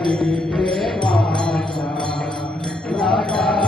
Thank you.